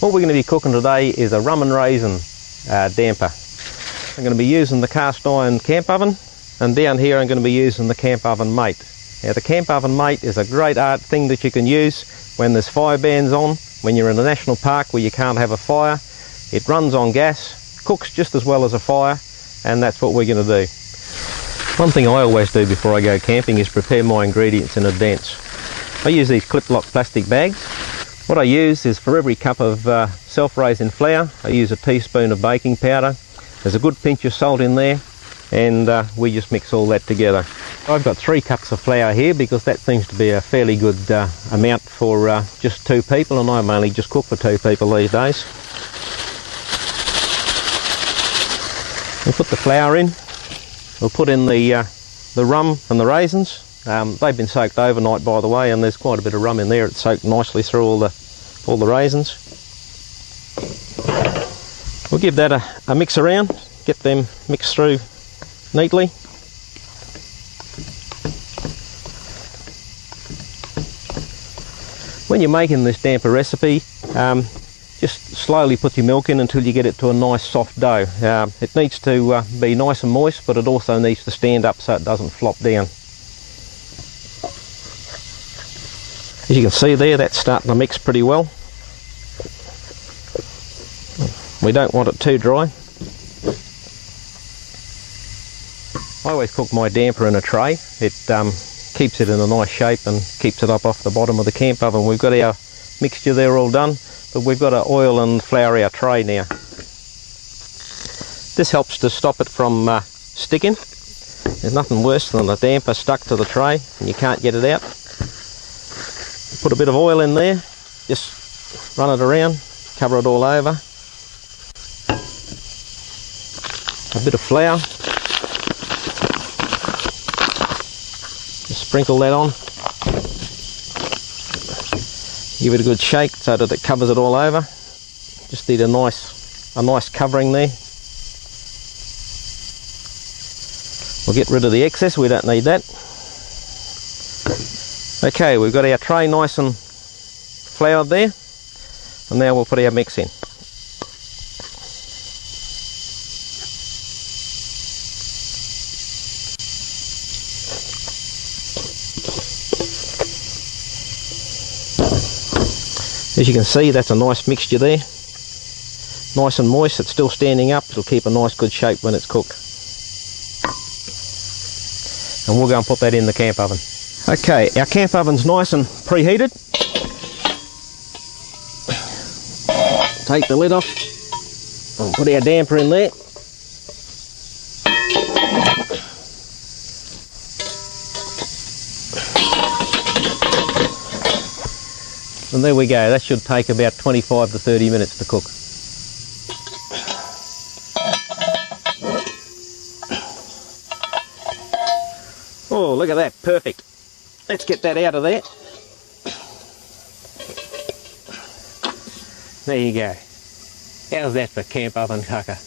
What we're going to be cooking today is a rum and raisin damper. I'm going to be using the cast iron camp oven, and down here I'm going to be using the camp oven mate. Now the camp oven mate is a great art thing that you can use when there's fire bans on, when you're in a national park where you can't have a fire. It runs on gas, cooks just as well as a fire, and that's what we're going to do. One thing I always do before I go camping is prepare my ingredients in advance. I use these clip-lock plastic bags. What I use is, for every cup of self-raising flour, I use a teaspoon of baking powder. There's a good pinch of salt in there, and we just mix all that together. I've got 3 cups of flour here because that seems to be a fairly good amount for just 2 people, and I mainly just cook for 2 people these days. We'll put the flour in. We'll put in the rum and the raisins. They've been soaked overnight, by the way, and there's quite a bit of rum in there. It's soaked nicely through all the raisins. We'll give that a mix around, get them mixed through neatly. When you're making this damper recipe, just slowly put your milk in until you get it to a nice soft dough. It needs to be nice and moist, but it also needs to stand up so it doesn't flop down. As you can see there, that's starting to mix pretty well. We don't want it too dry. I always cook my damper in a tray. It keeps it in a nice shape and keeps it up off the bottom of the camp oven. We've got our mixture there all done, but we've got to oil and flour our tray now. This helps to stop it from sticking. There's nothing worse than the damper stuck to the tray and you can't get it out. Put a bit of oil in there, just run it around, cover it all over. A bit of flour. Just sprinkle that on. Give it a good shake so that it covers it all over. Just need a nice covering there. We'll get rid of the excess, we don't need that. Okay, we've got our tray nice and floured there, and now we'll put our mix in. As you can see, that's a nice mixture there. Nice and moist, it's still standing up, it'll keep a nice good shape when it's cooked. And we'll go and put that in the camp oven. Okay, our camp oven's nice and preheated. Take the lid off and put our damper in there. And there we go, that should take about 25 to 30 minutes to cook. Oh, look at that, perfect. Let's get that out of there. There you go. How's that for camp oven tucker?